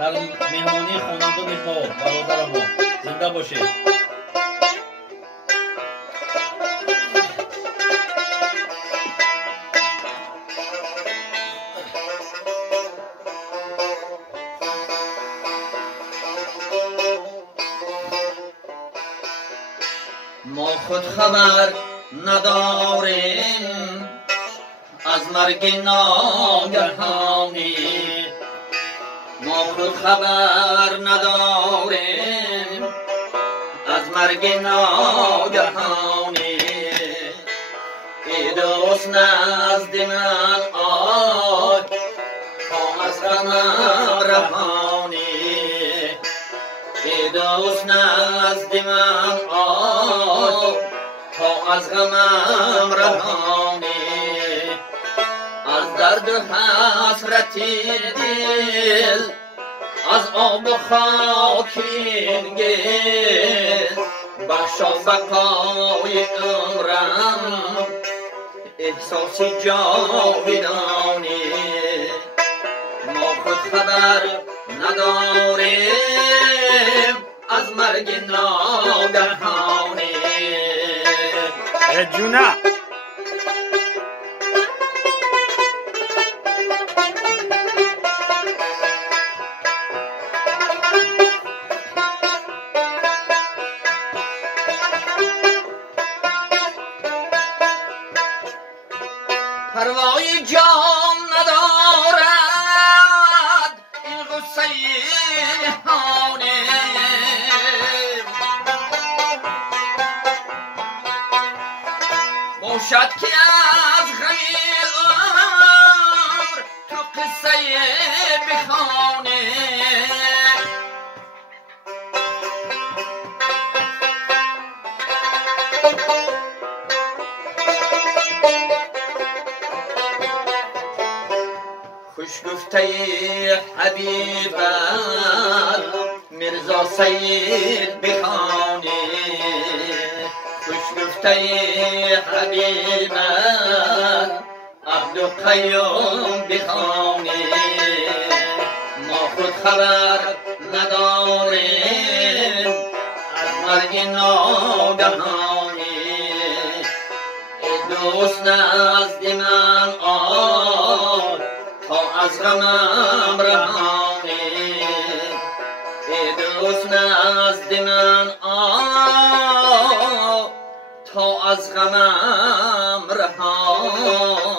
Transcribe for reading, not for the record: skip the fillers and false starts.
در مهمانی خانواده ما برادر ما زنده باشه. ما خود خبر نداریم از مرگ ناگهانی، ما خود خبر نداریم از مرگ ناگهانی. ای دوست نزد من آی تا از غمم رهانی، ای دوست نزد من آی تا از غمم رهانی. از درد و حسرتی دل از آب و خاکین گل بخشا بقای عمرم احساسی جاودانی. ما خود خبر نداریم از مرگ ناگهانی. جونه پروای جام ندارد این غصه نهانی، باشد که از غمی عمر تو قصه بخوانی. خوش گفته حبیبم مرزا سید بخوانی، خوش گفته حبیبم عبدالقیوم بخوانی. ما خود خبر نداریم از مرگ ناگهانی. ای دوست نزد من آی تا از غمم رهانی، ای دوست نزد من آی تا از غمم رهانی.